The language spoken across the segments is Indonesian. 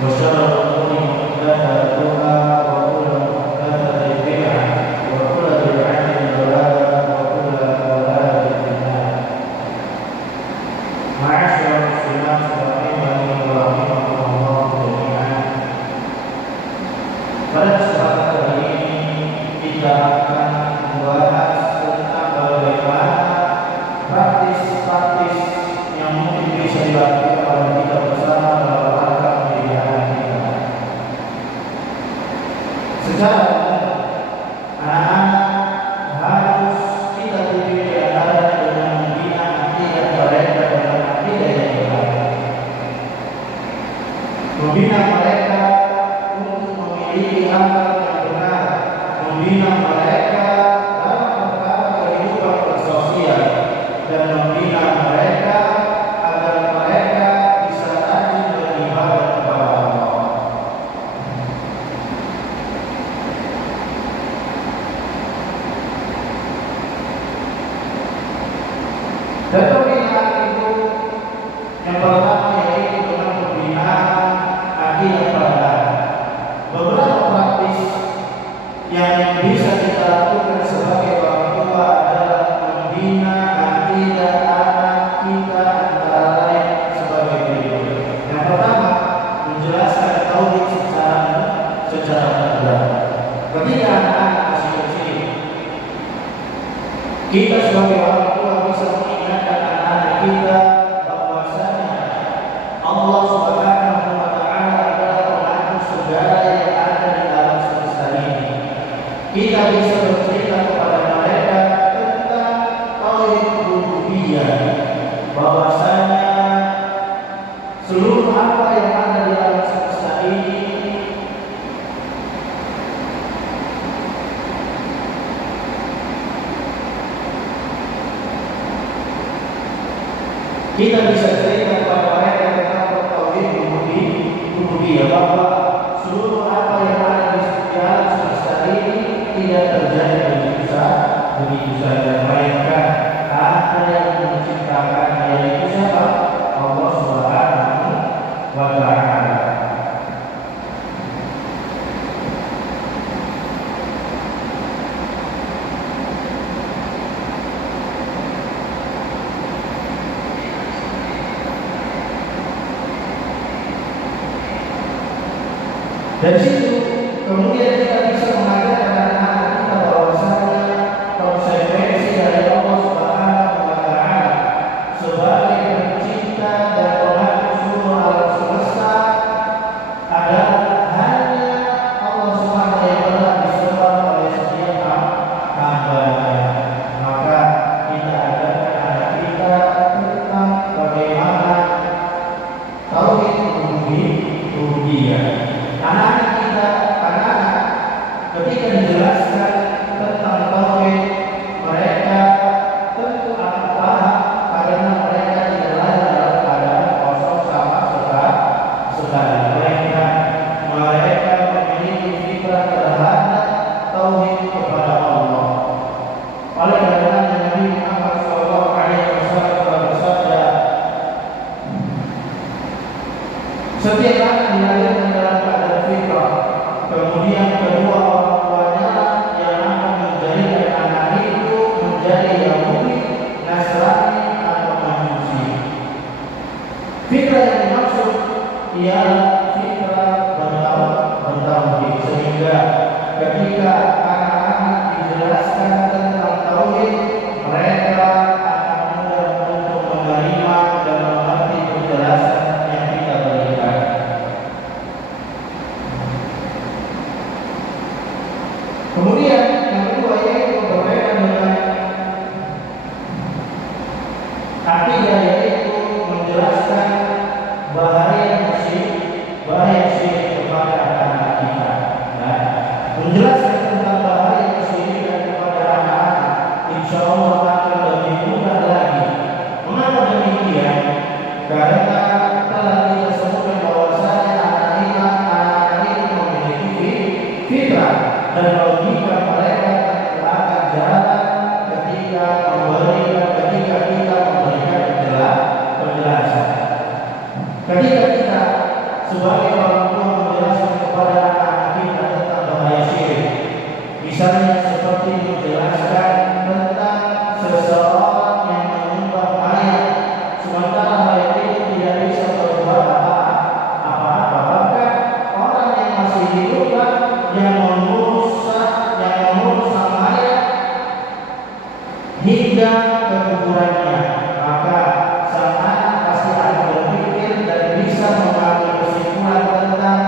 وشر الأمور محدثاتها وكل محدثة بدعة وكل بدعة ضلالة وكل ضلالة في النار. معاشر المسلمات rahimani wa rahimakumullah jami'an. Pada kesempatan kali ini kita akan membahas tentang bagaimana praktis-praktis yang mungkin bisa dilakukan oleh kita bersama dalam rangka mendidik anak kita. Secara anak-anak harus kita didik di antaranya dengan membina akidah mereka dengan akidah yang benar. Membina mereka untuk memiliki akal yang benar, membina mereka dalam perkara kehidupan bersosial, dan membina mereka agar mereka bisa rajin beribadah kepada Allah. Dan pembinaan itu yang pertama yaitu dengan pembinaan akidah pada beberapa praktis yang bisa kita lakukan sebagai orang tua adalah membina akidah anak kita antara lain sebagai berikut. Yang pertama, menjelaskan tauhid secara mudah. Ketika anak-anak masih kecil, kita sebagai orang tua bisa mengingatkan anak-anak kita bahwasanya Allah Subhanahu wa Ta'ala adalah pengatur segala yang ada di alam semesta ini. Kita bisa bercerita kepada mereka tentang tauhid rububiyah, bahwasanya seluruh apa yang ada di alam semesta ini kita bisa cerita kepada mereka tentang tauhid rububiyah, bahwa seluruh apa yang ada di alam semesta ini tidak terjadi begitu saja, melainkan ada yang menciptakan, yaitu siapa? Allah Subhanahu wa Ta'ala. Dari situ kemudian kita bisa mengajarkan anak-anak kita bahwasanya konsekuensi dari Allah Subhanahu wa Ta'ala sebagai pencipta dan pengatur seluruh alam semesta adalah hanya Allah Subhanahu yang berhak disembah oleh setiap hamba-Nya. Maka kita ajarkan anak kita tentang bagaimana tauhid rububiyah. Anak-anak kita, ketika dijelaskan tentang tauhid, mereka tentu akan paham karena mereka tidak lagi dalam keadaan kosong sama sekali, melainkan mereka memiliki fitrah terhadap tauhid kepada Allah. Oleh karena Nabi Muhammad SAW bersabda, setiap anak dilahirkan dalam keadaan fitrah, kemudian kedua orang tuanya yang akan menjadikan anak itu menjadi Yahudi, Nasrani atau Majusi. Fitrah yang dimaksud ialah fitrah bertauhid, sehingga ketika anak-anak dijelaskan tentang tauhid, mereka akan mudah untuk menerima dan mengerti penjelasan yang kita berikan. Kemudian yang kedua yaitu berkaitan dengan akidah, yaitu menjelaskan bahaya syirik kepada anak-anak kita. Nah, menjelaskan tentang bahaya syirik kepada anak-anak, insya Allah akan lebih mudah lagi. Mengapa demikian? Karena telah kita sebutkan bahwasanya anak-anak itu memiliki fitrah dan logika mereka akan jalan ketika kita memberikan penjelasan. Ketika kita sebagai orang tua menjelaskan kepada anak-anak kita tentang bahaya syirik. Misalnya seperti menjelaskan tentang seseorang yang menyembah mayat, sementara mayat itu tidak bisa berbuat apa-apa. Bahkan orang yang masih hiduplah yang merusak mayat hingga ke kuburannya, maka sang anak pasti akan berpikir dan bisa mengambil kesimpulan tentang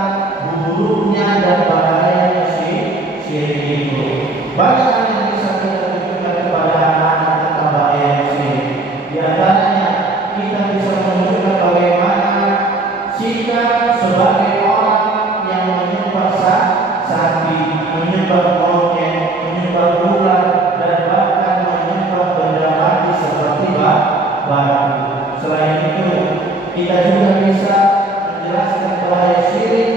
buruknya dan bahayanya syirik itu. Banyak yang bisa kita tunjukkan kepada anak-anak tentang bahaya syirik. Di antaranya kita bisa menunjukkan bagaimana sikap sebagai orang yang menyembah sapi, menyembah monyet, menyembah ular, dan bahkan menyembah benda mati seperti batu. Selain itu, kita juga bisa menjelaskan bahaya syirik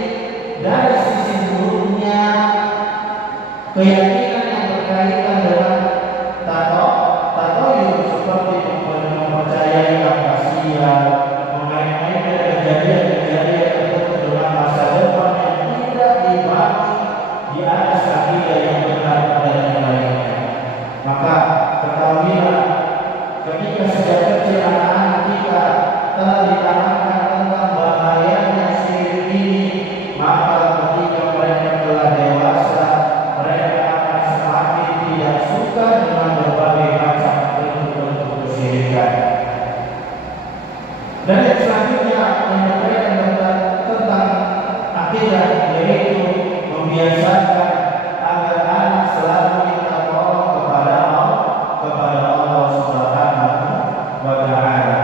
dari sisi buruknya keyakinan yang berkaitan dengan tatoyur, seperti mempercayai rahasia, mengaitkan kejadian-kejadian tertentu dengan masa depan yang tidak dibangun di atas akidah yang benar dan yang lainnya. Maka ketahuilah, ketika sejak kecil anak-anak kita telah ditanamkan tentang bahayanya syirik ini, maka ketika mereka telah dewasa, mereka akan semakin tidak suka dengan berbagai macam bentuk-bentuk kesyirikan. Dan yang selanjutnya yang berkaitan tentang akidah, yaitu membiasakan agar anak selalu minta tolong kepada Allah Subhanahu wa Ta'ala.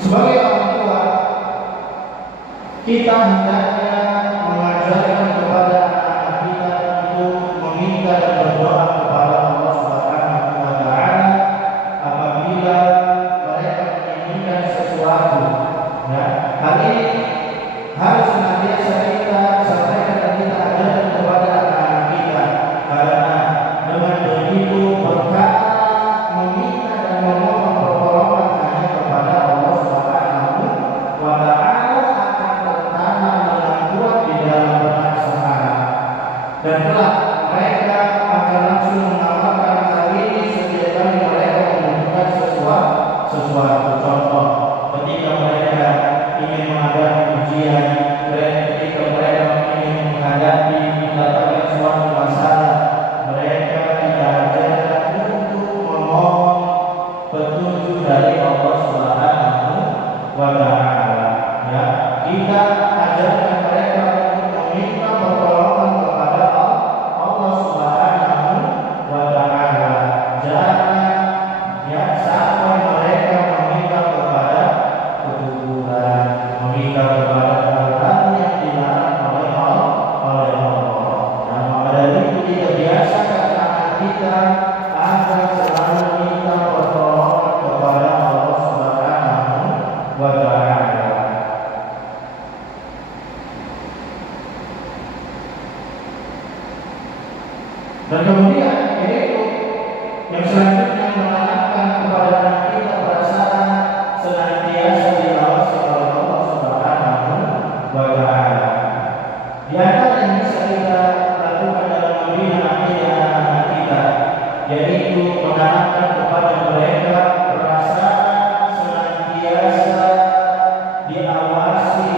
Sebagai orang tua, kita hendaknya mengajarkan kepada anak-anak kita untuk meminta dan berdoa kepada Allah Subhanahu wa Ta'ala apabila mereka menginginkan sesuatu. Ya, hal ini harus senantiasa kita sampaikan dan kita ajarkan kepada anak-anak kita, karena dengan begitu berkata meminta dan memohon pertolongan hanya kepada Allah Subhanahu wa Ta'ala akan tertanam dengan kuat di dalam benak sang anak, dan kelak mereka akan langsung mengamalkan hal ini setiap kali mereka membutuhkan sesuatu. Contoh, ketika mereka ingin menghadapi ujian, ketika mereka ingin menghadapi mendapatkan suatu masalah, mereka kita ajarkan untuk memohon petunjuk dari Allah Subhanahu wa Ta'ala. Ya, kita ajarkan mereka untuk meminta pertolongan kepada Allah Subhanahu wa Ta'ala. Jangan sampai mereka meminta kepada kuburan, meminta kepada hal-hal yang dilarang oleh Allah. Nah, maka dari itu kita biasakan anak kita agar selalu minta pertolongan kepada Allah Subhanahu wa Ta'ala. Dan kemudian yaitu yang selanjutnya menanamkan kepada anak kita perasaan senantiasa diawasi oleh Allah Subhanahu wa Ta'ala. Di antara yang bisa kita lakukan dalam membina akidah anak kita, yaitu menanamkan kepada mereka perasaan senantiasa diawasi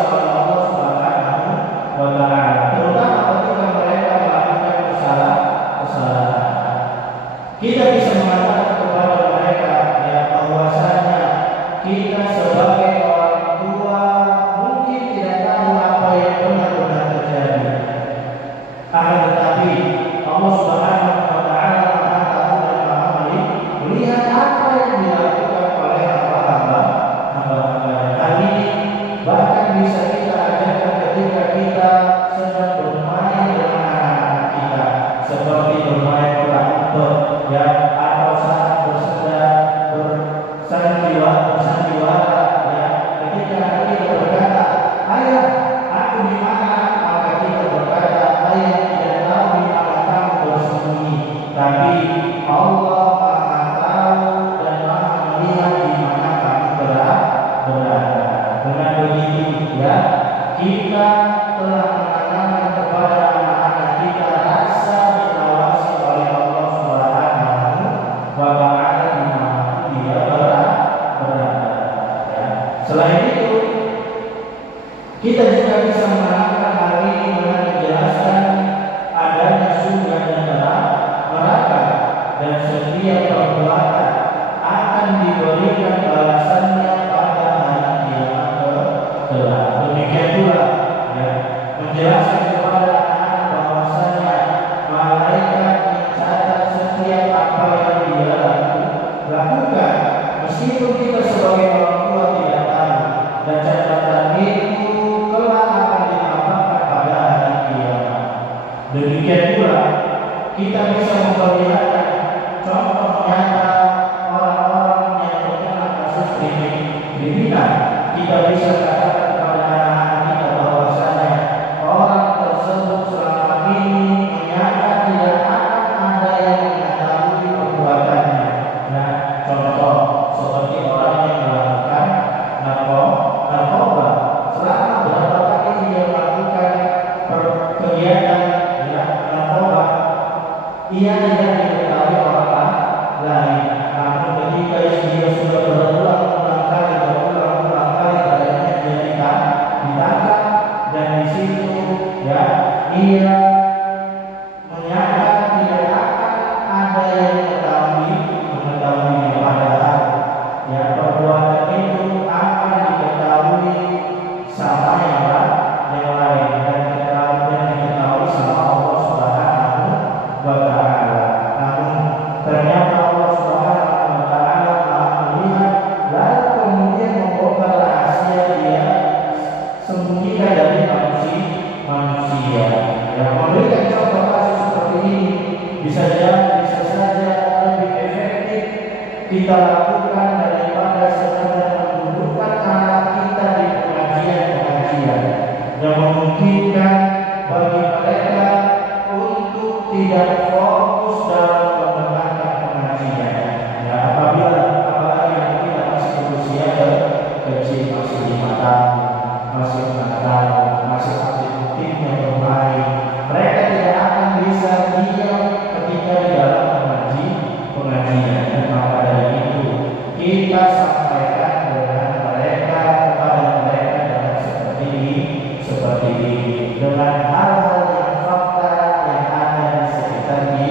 oleh Allah Subhanahu wa Ta'ala, terutama ketika mereka melakukan kesalahan. Kita bisa mengatakan kepada mereka bahwasanya kita sebagai orang tua mungkin tidak tahu apa yang benar-benar terjadi, akan tetapi Allah Subhanahu wa Ta'ala Maha tahu dan Maha melihat apa yang dilakukan oleh hamba-hamba. Hal ini bahkan bisa kita ajarkan ketika kita sedang bermain dengan anak-anak kita, seperti bermain bola umpet, atau saat bersandiwara, ketika anak kita berkata, "Ayah, aku di mana?" maka kita berkata, "Ayah tidak tahu di mana kamu bisa mengangkat hal ini dengan menjelaskan adanya surga dan neraka, dan setiap perbuatan akan diberikan balasannya pada hari kiamat kelak. Demikian pula ya, menjelaskan kepada anak-anak bahwasanya malaikat mencatat setiap apa yang dia lakukan, meskipun kita sebagai orang tua tidak tahu, dan catatan itu kelak akan ditambahkan pada hari kiamat. Demikian pula kita bisa memperlihatkan contoh nyata orang-orang yang terkena kasus kriminal. Kita bisa katakan kepada anak-anak kita bahwasanya orang tersebut selama ini menyangka tidak akan ada yang mengetahui perbuatannya. Nah, contoh seperti orang yang melakukan narkoba, selama berapa kali dia melakukan kegiatan narkoba, ia tidak diketahui orang lain. Namun ketika dia sudah berulang-ulang kali padanya dia ditangkap, dan di situ ya ia menyangka tidak akan ada yang mengetahuinya, padahal ya perbuatan itu akan diketahui sama yang lain, dan diketahui sama Allah Subhanahu wa Ta'ala. Namun ternyata Allah Subhanahu wa Ta'ala Maha melihat, lalu kemudian membongkar rahasia dia sembunyikan dari manusia. Ya, memberikan contoh kasus seperti ini bisa saja lebih efektif kita lakukan daripada sekadar mendudukkan anak kita di pengajian yang memungkinkan bagi mereka untuk tidak fokus dalam mendengarkan pengajian. Ya, apalagi yang kita masih berusia kecil, masih 5 tahun, masih 6 tahun, masih aktif-aktifnya bermain, mereka tidak akan bisa diam ketika di dalam pengajian. Dan maka dari itu kita sampaikan kepada mereka dengan seperti ini, dengan hal-hal yang fakta yang ada di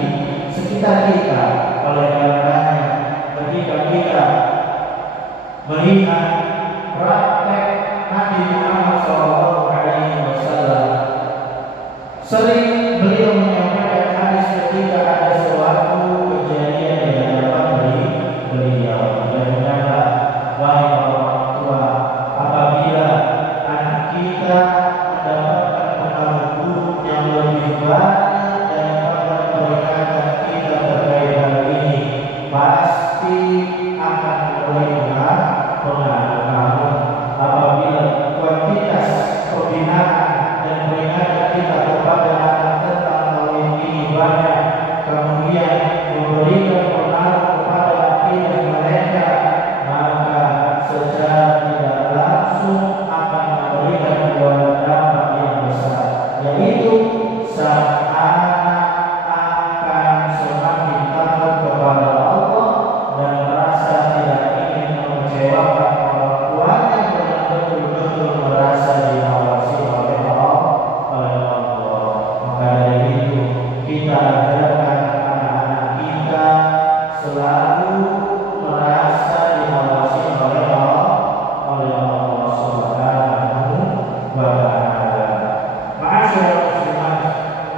sekitar kita. Oleh karenanya ketika kita melihat praktek Nabi Muhammad SAW, sering beliau menyampaikan hadis ketika ada suatu kejadian di hadapan beliau. Dan benar, wahai orang tua, apabila anak kita mendapatkan pengaruh buruk yang lebih banyak daripada peringatan kita terkait hal ini, pasti akan mulai pengaruh. Namun apabila kuantitas pembinaan dan peringatan kita kepada anak tentang hal ini banyak, kemudian memberikan pengaruh kepada akidah mereka, maka secara tidak langsung akan memberikan dampak yang besar, yaitu sang anak akan semakin takut kepada Allah dan merasa tidak ingin mengecewakan orang tuanya, dengan betul-betul merasa diawasi oleh Allah. Maka dari itu kita ajarkan anak-anak kita selalu merasa diawasi oleh Allah Subhanahu wa Ta'ala. Ma'asyiral muslimat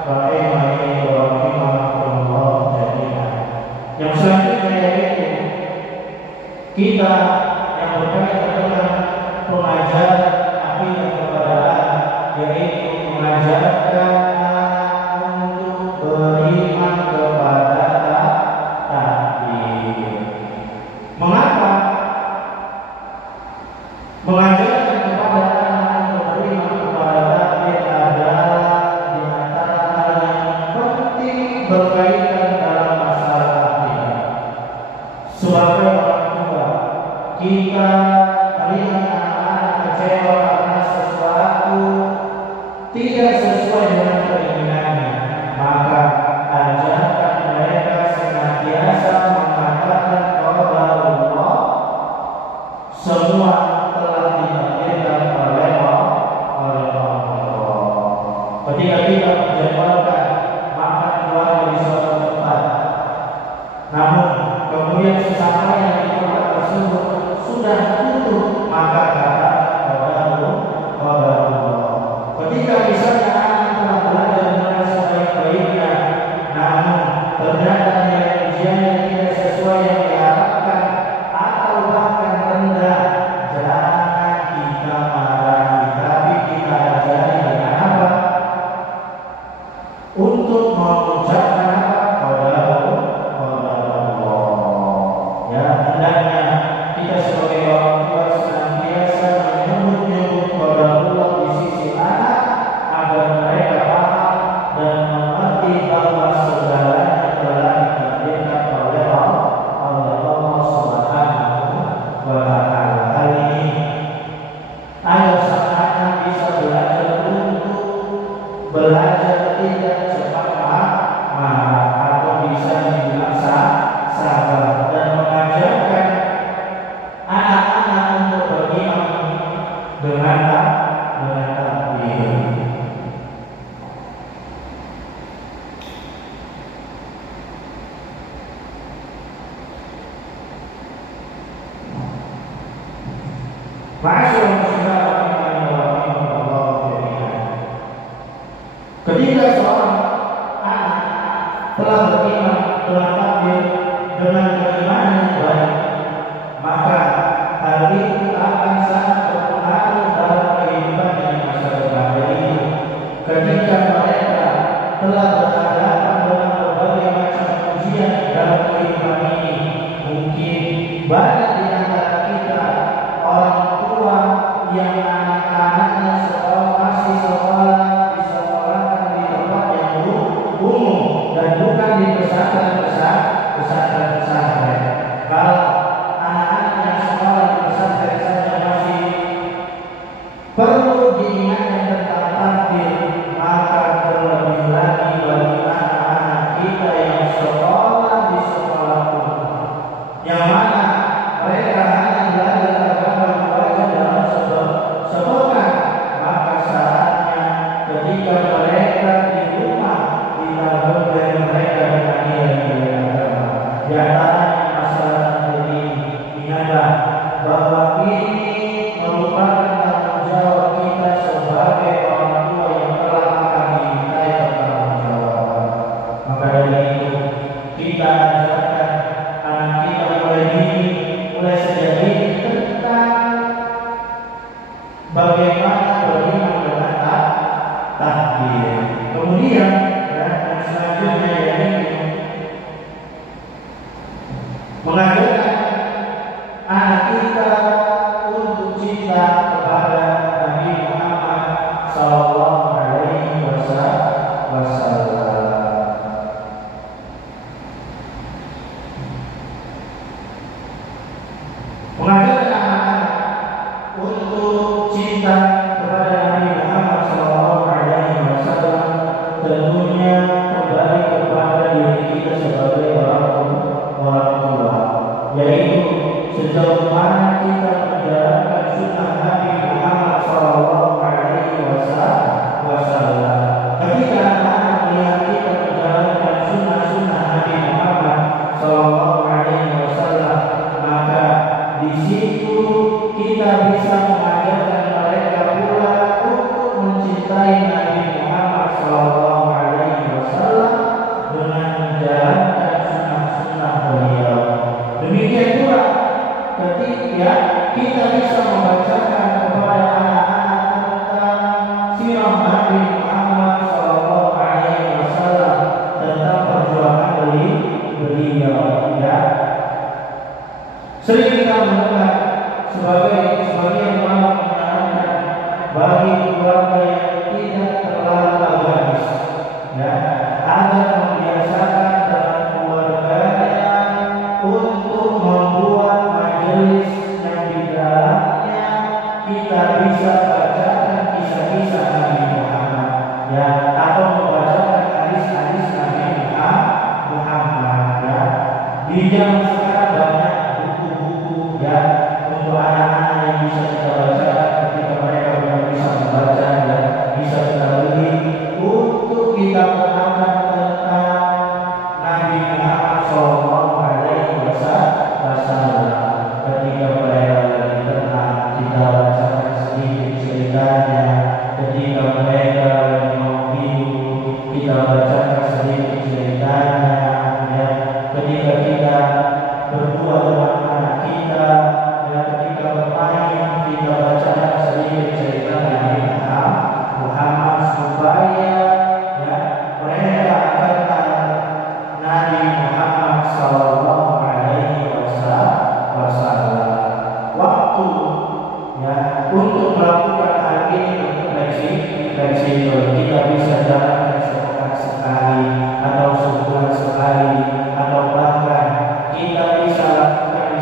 rahimani wa rahimakumullah jami'an. Yang selanjutnya yaitu kita yang berkaitan dengan pengajaran akidah kepada anak, yaitu mengajarkan anak untuk beriman kepada takdir. Mengapa mengajarkan kepada anak untuk beriman kepada takdir adalah di antara hal yang penting berkaitan dalam masalah akidah. Sebagai orang tua, kita melihat anak-anak kecewa karena sesuatu tidak sesuai dengan keinginannya, maka ajarkan mereka senantiasa mengatakan qala Allah, semua telah ditakdirkan oleh Allah. Ma'asyiral muslimin rahimani wa rahimakumullah jami'an. Ketika seorang anak telah beriman, telah takdir dengan keimanan yang baik, maka hal itu akan sangat berpengaruh dalam kehidupan di masa depan. Jadi, ketika mereka telah berhadapan dengan berbagai macam ujian dalam kehidupan ini, mungkin banyak di antara kita orang tua yang anak-anaknya masih sekolah disekolahkan di tempat yang umum dan bukan di pesantren. Kalau anak-anak yang sekolah di pesantren saja masih perlu diingatkan tentang takdir, maka terlebih lagi bagi anak-anak kita yang sekolah di sekolah umum, yang mana mereka hanya belajar agama saja dalam sepekan, maka saatnya ketika mereka di rumah kita memberi mereka dengan nilai-nilai agama. Di antaranya masalah ini, ingatlah bahwa ini merupakan tanggung jawab kita sebagai orang tua yang telah akan dimintai pertanggungjawaban. Maka dari itu kita ajarkan anak kita mulai sejak ini tentang bagaimana beriman dengan takdir. Kemudian yang selanjutnya yaitu mengajarkan anak kita untuk cinta kepada Nabi Muhammad Sallallahu Alaihi Wasallam. Mengajarkan anak-anak untuk cinta kepada Nabi Muhammad Sallallahu Alaihi Wasallam tentunya kembali kepada diri kita sebagai orang tua, yaitu sejauh mana kita menjalankan sunnah Nabi Muhammad Sallallahu Alaihi Wasallam. Ketika anak-anak melihat kita menjalankan sunnah Nabi Muhammad Sallallahu Alaihi Wasallam, maka di situ kita bisa mengajarkan mereka pula untuk mencintai Nabi Muhammad Sallallahu Alaihi Wasallam dengan menjalankan sunnah beliau. Demikian pula ketika kita bisa membacakan kepada anak-anak tentang sirah Nabi Muhammad Sallallahu Alaihi Wasallam, tentang perjuangan beliau. Ya, sering kita mendengar sebagian ulama menyarankan bagi keluarga yang tidak terlalu agamis, ya, agar membiasakan dalam keluarganya untuk membuat majelis yang di dalamnya kita bisa bacakan kisah-kisah Nabi Muhammad, ya, atau membacakan hadis-hadis Nabi Muhammad, ya. Di zaman sekarang banyak buku-buku, ya, untuk anak-anak yang bisa kita baca ketika mereka belum bisa membaca, ya, bisa kita beli untuk kita kenalkan tentang Nabi Muhammad Sallallahu Alaihi Wasallam. Ketika mereka lagi tenang, kita bacakan sedikit ceritanya. Ketika mereka lagi mau tidur, kita bacakan sedikit ceritanya, ya. Ketika kita berdua dengan anak kita, ya, ketika bermain, kita bacakan sedikit cerita Nabi Muhammad supaya, ya, mereka kenal Nabi Muhammad Sallallahu Alaihi Wasallam. Waktu, ya, untuk melakukan hal ini untuk fleksibel, kita bisa jalankan sepekan sekali atau sebulan sekali, atau bahkan kita bisa lakukan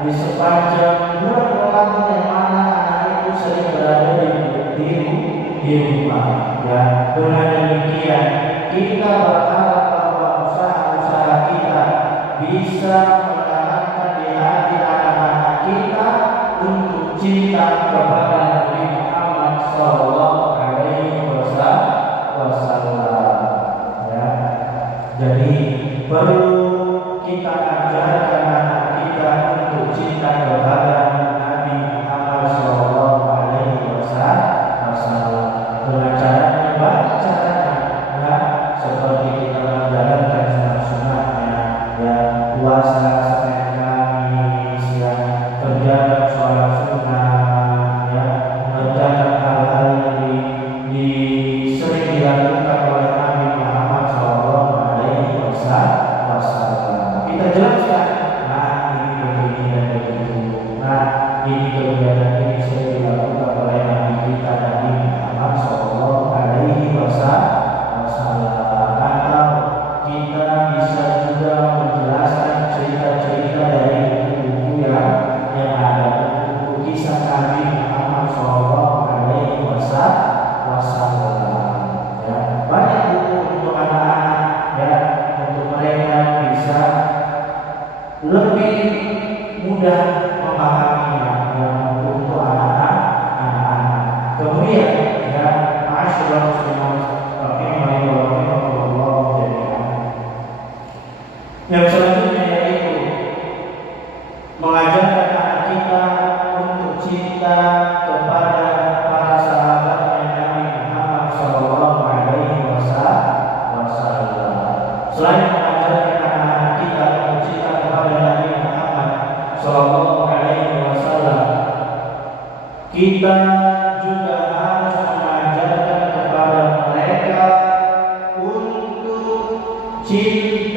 di sepanjang bulan Ramadan yang mana anak itu sering berada di rumah, ya. Dengan demikian kita berharap bahwa usaha-usaha kita bisa menanamkan di hati anak-anak kita untuk cinta kepada Nabi Muhammad Sallallahu Alaihi Wasallam, ya. Jadi perlu kita ajarkan anak kita untuk cinta kepada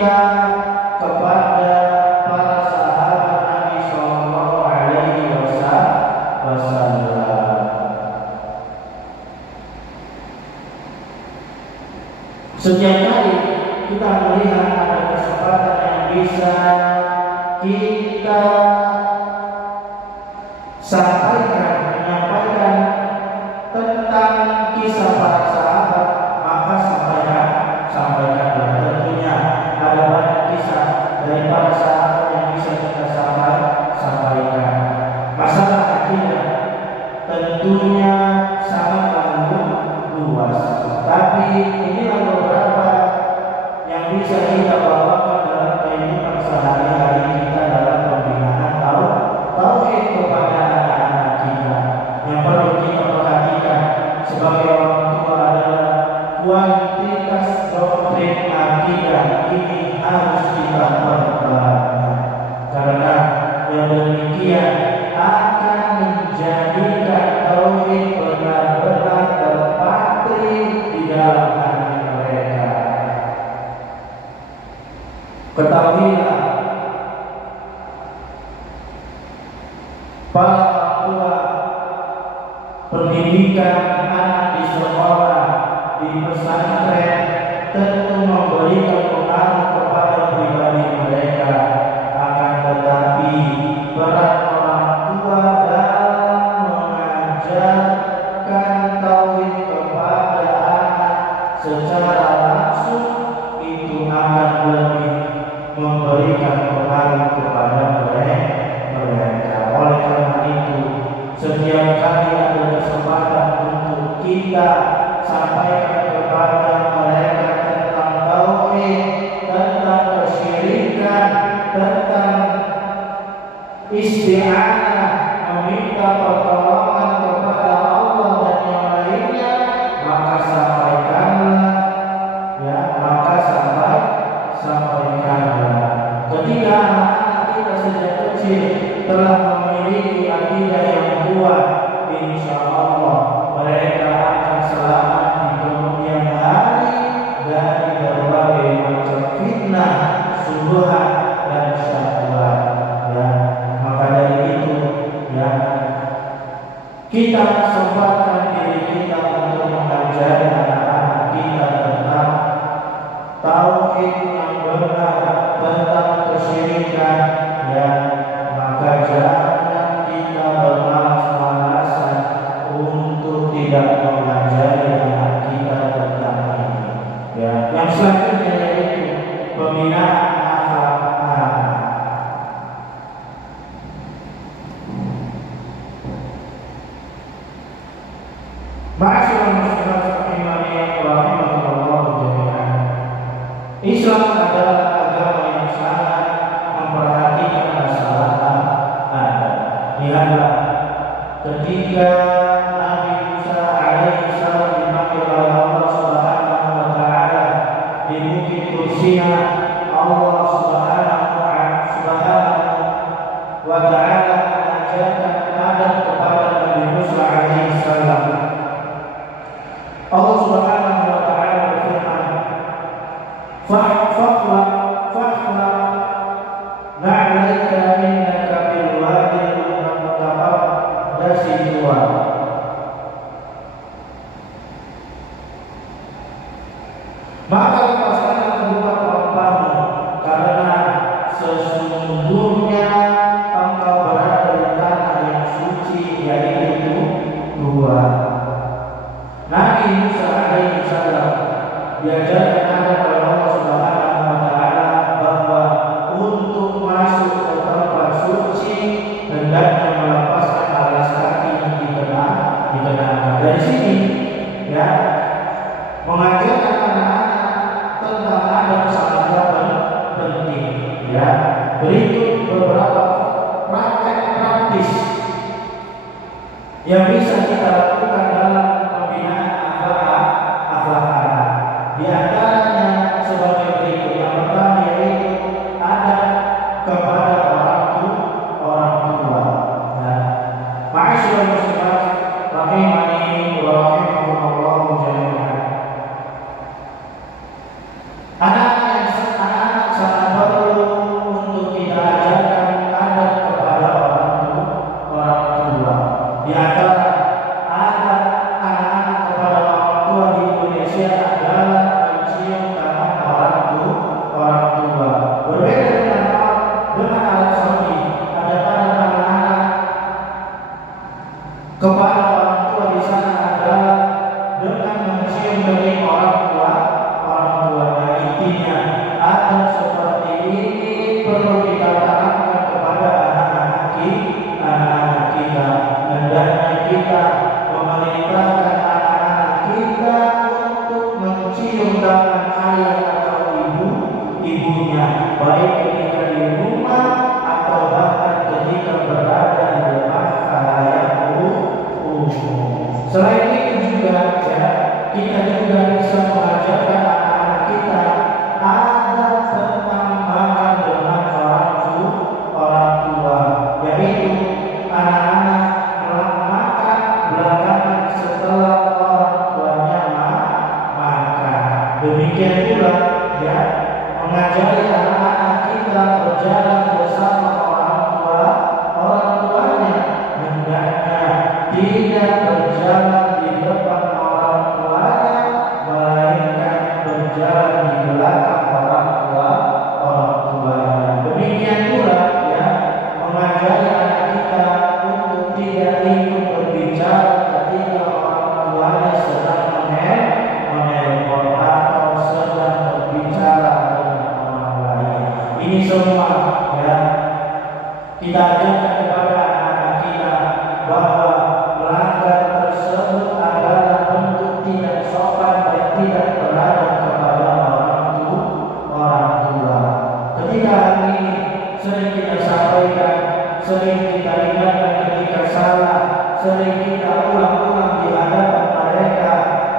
cinta kepada para sahabat Nabi Sallallahu Alaihi Wasallam. Setiap kali kita melihat ada kesempatan yang bisa kita menyampaikan tentang kisah para sahabat, maka sampaikanlah. Tentunya ada banyak kisah dari para sahabat yang bisa kita sampaikan. Masalah akidah tentunya sangat luas, tapi inilah beberapa yang bisa kita bawakan dalam kehidupan sehari-hari kita dalam pembinaan tauhid kepada anak-anak kita. Yang perlu kita perhatikan sebagai orang tua adalah kuantitas doktrin akidah ini harus kita perbanyak, karena yang demikian akan menjadikan tauhid benar-benar terpatri di dalam hati mereka. Ketahuilah, para orang tua, pendidikan anak di sekolah, di pesantren tentu memberikan pengaruh kepada pribadi mereka. Akan tetapi peran orang tua dalam mengajarkan tauhid kepada anak secara langsung itu akan lebih memberikan pengaruh kepada mereka. Oleh karena itu, setiap kali ada kesempatan untuk kita sampaikan kepada mereka tentang tauhid, tentang kesyirikan, tentang isti'anah, meminta pertolongan kepada Allah dan yang lainnya, maka sampaikanlah, sampaikanlah. Ketika anak-anak kita sejak kecil telah memiliki akidah yang kuat, insya Allah mereka akan selamat di kemudian hari dari berbagai macam fitnah, syubhat dan syahwat. Maka dari itu, kita sempatkan diri kita untuk mengajari anak-anak kita tentang tauhid yang benar, tentang kesyirikan. Maka jangan kita bermalas-malasan untuk tidak mengajari anak kita tentang ini. Yang selanjutnya yaitu pembinaan akhlak anak. Ma'asyiral muslimin rahimani wa rahimakumullah jami'an. Islam adalah agama yang sangat memperhatikan masalah adab. Lihatlah ketika Nabi Musa alaihi salam dipanggil oleh Allah Subhanahu wa taala di Bukit Tursina, Allah Subhanahu wa taala mengajarkan adab kepada Nabi Musa alaihi salam. Allah Subhanahu wa taala berfirman, "Fa'fa'la na'laika innaka bil wadil muqaddasi tuwa." Maka lepaskanlah kedua tempamu, karena sesungguhnya engkau berada di tanah yang suci, yaitu dua. Nabi Musa alaihi salam diajarkan oleh Allah Subhanahu wa taala bahwa untuk masuk ke tempat suci hendaknya melepaskan alas kaki yang dikenakan. Dari sini mengajarkan anak-anak tentang adab sangat penting. Berikut beberapa praktek praktis yang bisa kita lakukan dalam akhlak anak. Di antaranya sebagai berikut. Yang pertama yaitu adab kepada orang tua. Ma'asyiral muslimin rahimani wa rahimakumullah jami'an. Anak-anak Demikian pula ya, mengajari anak-anak kita berjalan bersama orang tuanya, hendaknya tidak berjalan di depan orang tuanya, melainkan berjalan di belakang orang tuanya. Demikian pula ya, mengajari anak kita untuk tidak ikut berbicara ketika orang tuanya sedang menelpon atau sedang berbicara dengan orang lain. Ini semua ya kita ajarkan kepada anak-anak kita bahwa melanggar tersebut adalah bentuk tidak sopan dan tidak beradab kepada orang tua. Ketika hari ini sering kita sampaikan, sering kita ingatkan ketika salah, sering kita ulang-ulang di hadapan mereka,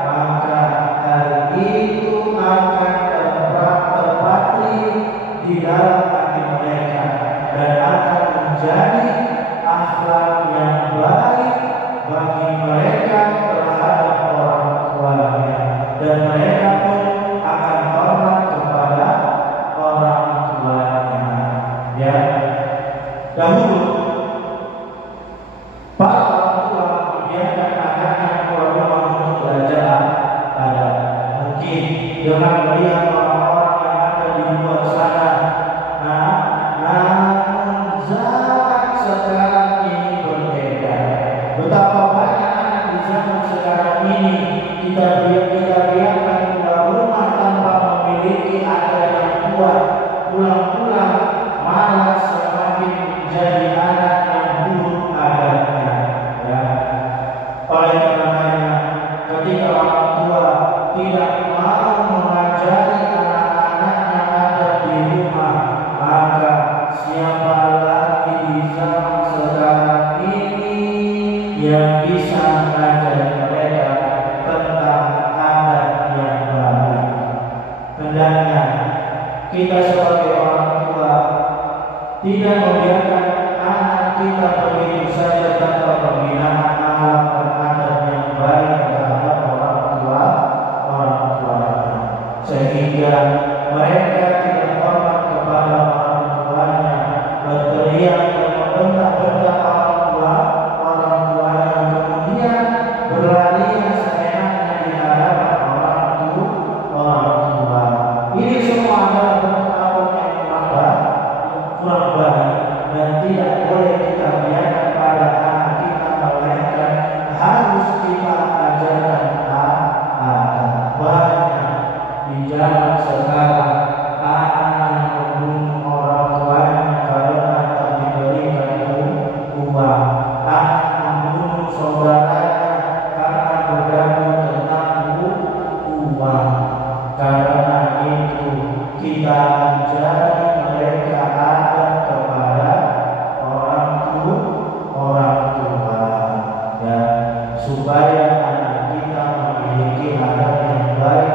maka hal itu akan terpatri di dalam hati mereka dan akan menjadi akhlak yang baik bagi mereka terhadap orang tuanya, dan mereka pun akan hormat kepada orang tuanya. Ya, dahulu para orang tua membiarkan anaknya keluar rumah untuk belajar adab. Mungkin dengan melihat orang-orang yang ada di luar sana, namun zaman sekarang ini berbeda. Betapa banyak anak di zaman sekarang ini kita biarkan keluar rumah tanpa memiliki adab yang kuat. Pulang-pulang malah semakin menjadi anak yang buruk adabnya. Ya. Oleh karenanya, ketika orang tua tidak mau mengajari anak-anaknya adab di rumah, maka siapa lagi di zaman sekarang ini yang bisa mengajari mereka tentang adab yang baik? Hendaknya kita sebagai orang tua tidak membiarkan anak kita begitu saja tanpa pembinaan akhlak dan adab yang baik terhadap orang tuanya, sehingga mereka tidak hormat kepada orang tuanya, berteriak dan membentak-bentak orang tuanya, kemudian berlarian seenaknya di hadapan orang tua. Ini semua adalah bentuk akhlak yang kurang baik dan tidak boleh kita biarkan pada anak kita, melainkan harus kita ajarkan adab. Banyak di zaman sekarang anak yang membunuh orang tuanya karena tak diberikan uang, anak membunuh saudaranya karena bergantung tentang uang. Karena itu kita ajari mereka adab kepada orang tua, dan supaya anak kita memiliki adab yang baik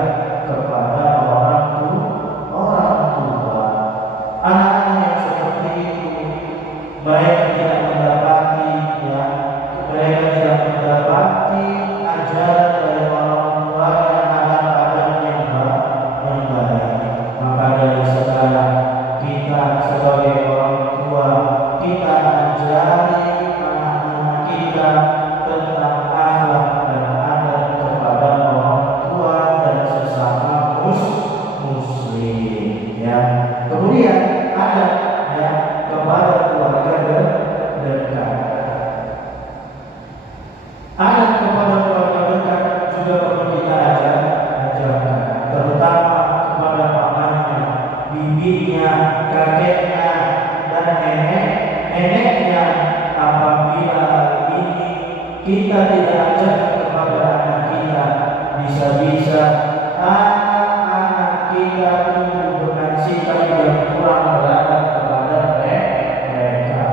kepada orang tua. Anak-anak yang seperti itu mereka tidak mendapati ajaran dari orang tua yang adab-adab yang baik. Maka dari sekarang kita sebagai orang tua, kita ajari anak-anak kita tentang akhlak dan adab kepada orang tua dan sesama muslim. Ya. Kemudian adab ya kepada keluarga dekat. Adab kepada keluarga dekat juga perlu kita ajarkan, terutama kepada pamannya, bibinya, kakeknya, dan neneknya. Apabila ini kita tidak ajarkan kepada anak kita, bisa-bisa anak-anak kita tumbuh dengan sikap yang kurang beradab kepada mereka.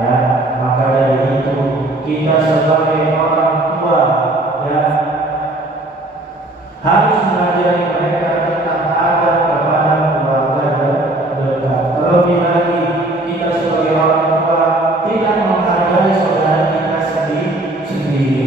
Ya, maka dari itu kita sebagai orang tua ya harus mengajari mereka tentang adab kepada keluarga dekat. Terlebih lagi kita sebagai orang tua tidak menghargai saudara kita sendiri.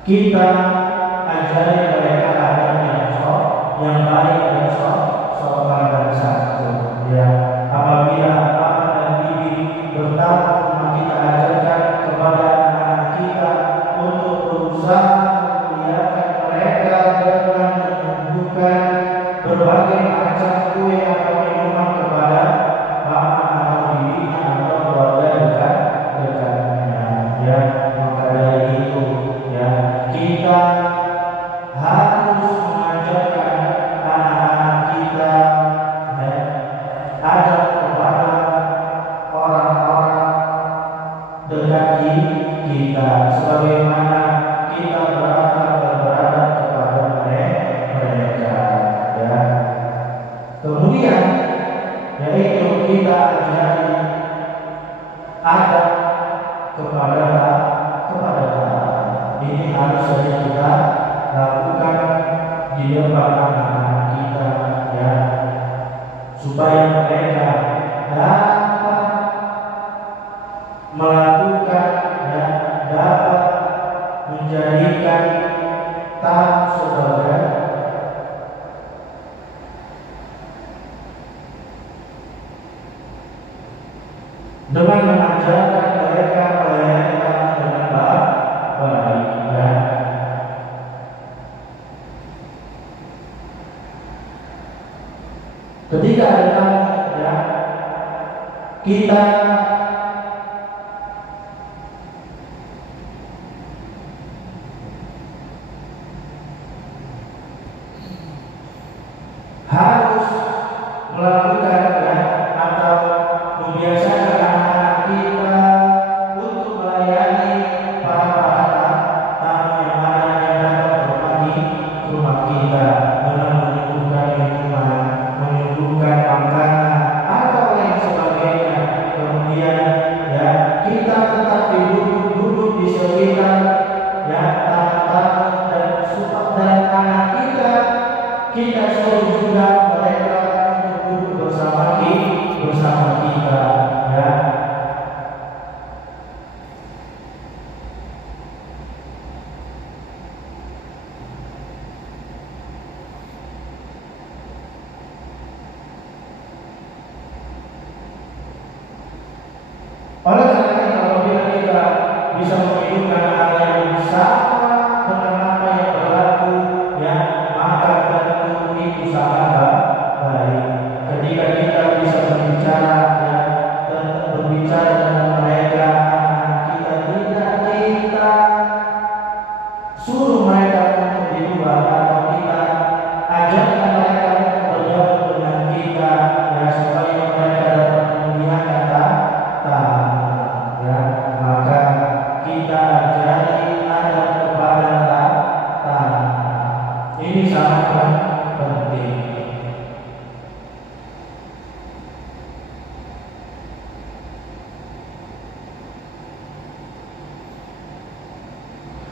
kita ajari mereka adab yang baik dan sopan dan santun. Ya, apabila bapak dan ibu bertamu, maka kita ajarkan kepada anak kita untuk berusaha memuliakan mereka dengan menunjukkan berbagai macam kue atau minuman kepada bapak atau ibunya atau keluarga dekatnya. Ya, maka dari itu ya kita harus mengajarkan anak-anak kita ya, adab kepada orang-orang dekat kita, sebagaimana kita beradab kepada mereka. Ya. Kemudian yaitu kita ajari adab kepada ini harus saja kita lakukan di depan anak-anak kita, ya, supaya mereka dapat melakukan, ya, dapat menjadikan tamu sebagai dengan mengajarkan mereka melayani tamu dengan baik. Ya. Ketika ada tamu, ya, kita harus melakukan, ya, atau membiasakan anak-anak kita untuk melayani para tamu yang dapat bermati rumah kita dengan menyuguhkan minuman, menyuguhkan makanan atau lain sebagainya. Kemudian ya kita tetap duduk di sekitar, ya, tamu-tamu dan anak kita suruh juga mereka untuk duduk bersama kita, ya. Oleh karena itu, apabila kita bisa menghidupkan hal yang sama dengan apa yang berlaku, ya, maka tentu itu sangat baik. Ketika kita bisa berbicara, ya, berbicara dengan mereka, anak kita tidak kita suruh mereka untuk di luar, atau kita ajarkan mereka untuk bergabung dengan kita, ya, supaya mereka dapat memuliakan tamu, ya, maka kita ajari adab kepada tamu. Ini sangat penting.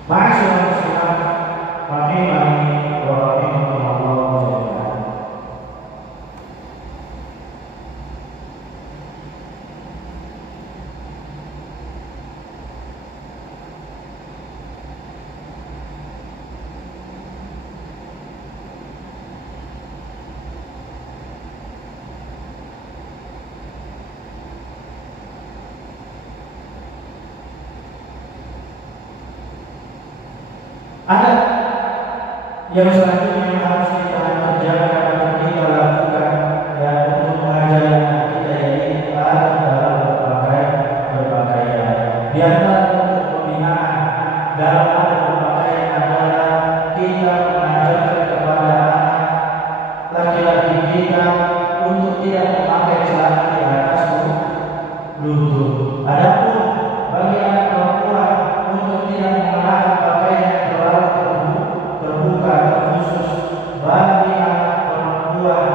Ma'asyiral muslimin rahimani wa rahimakumullah jami'an. Ada yang selanjutnya yang harus kita kerjakan atau kita lakukan, ya, untuk mengajari anak kita, yaitu adab dalam berpakaian. Di antara bentuk pembinaan dalam adab berpakaian adalah kita mengajarkan kepada anak laki-laki kita untuk tidak memakai celana di atas lutut. Adapun bagi anak perempuan untuk tidak mengenakan pakaian yang terlalu terbuka atau khusus. Bagi anak perempuan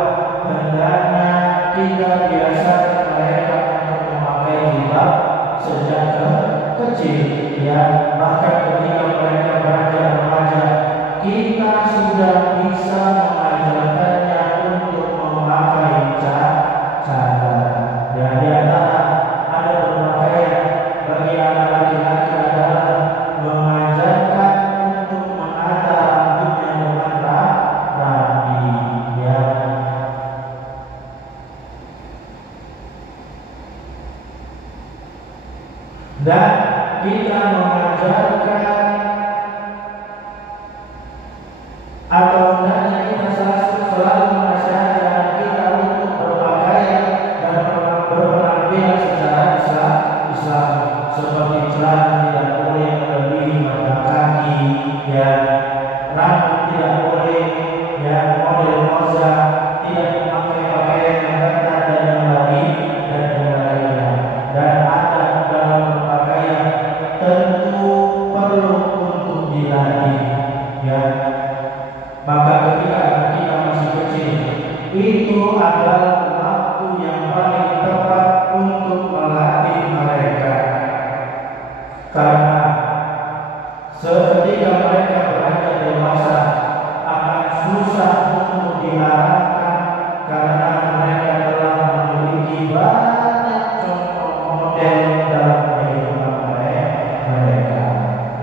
adalah waktu yang paling tepat untuk melatih mereka, karena seketika mereka beranjak dewasa akan susah untuk diarahkan, karena mereka telah memiliki banyak contoh model dalam kehidupan mereka.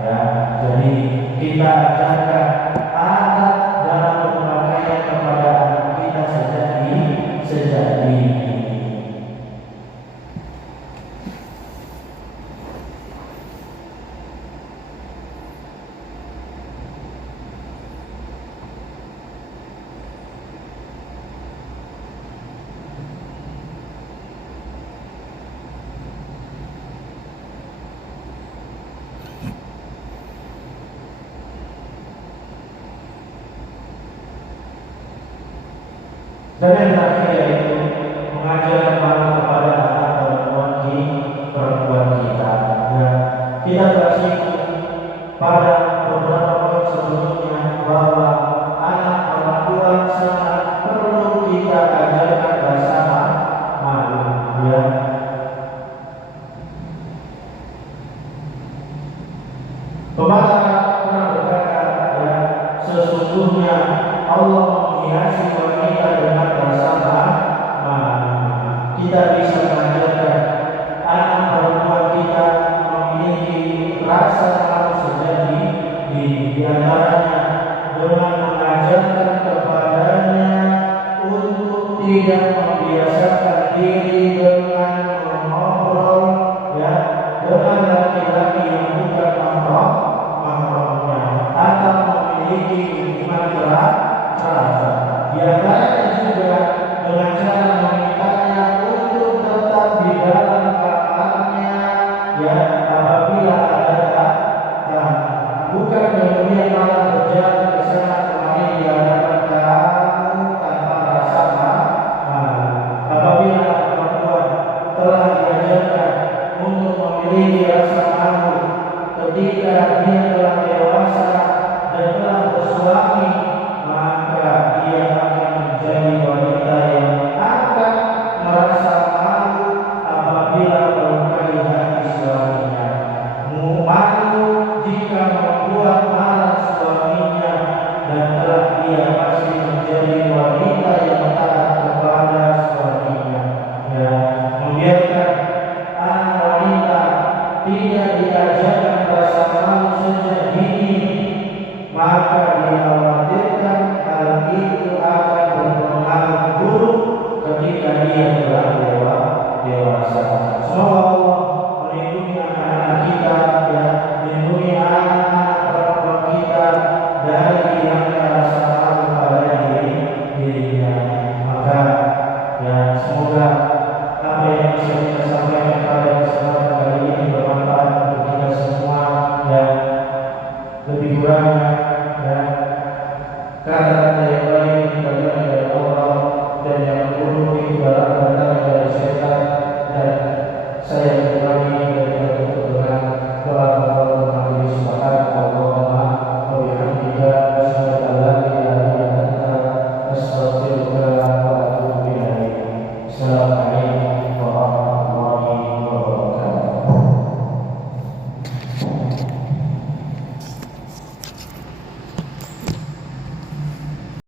Ya, jadi kita ajarkan adab dalam berpakaian kepada anak kita sejak dini. Dan yang terakhir yaitu mengajarkan malu kepada anak perempuan kita. Ya, kita bersinggung pada beberapa poin sebelumnya bahwa anak perempuan sangat perlu kita ajarkan rasa malu. Ya. Pepatah pernah berkata, ya, sesungguhnya Allah menghiasi wanita dengan rasa malu. Kita bisa mengajarkan anak perempuan kita memiliki rasa malu sejak di antaranya dengan mengajarkan kepadanya untuk tidak membiasakan diri dengan mengobrol, ya, dengan laki-laki yang bukan mahramnya atau memiliki hubungan kerabat. Di antaranya juga dengan cara memintanya untuk tetap di dalam kamarnya, ya, apabila ada tamu. Bukan kemudian malah berjalan ke sana kemari di hadapan tamu tanpa rasa malu. Apabila anak perempuan telah diajarkan untuk memiliki rasa malu ketika dia telah dewasa dan telah bersuami, maka dia akan menjadi wanita yang akan merasa malu apabila melukai hati suaminya, malu jika membuat marah suaminya, dan telah dia masih menjadi wanita yang taat kepada suaminya. Ya, membiarkan anak wanita tidak diajarkan rasa malu sejak dini, maka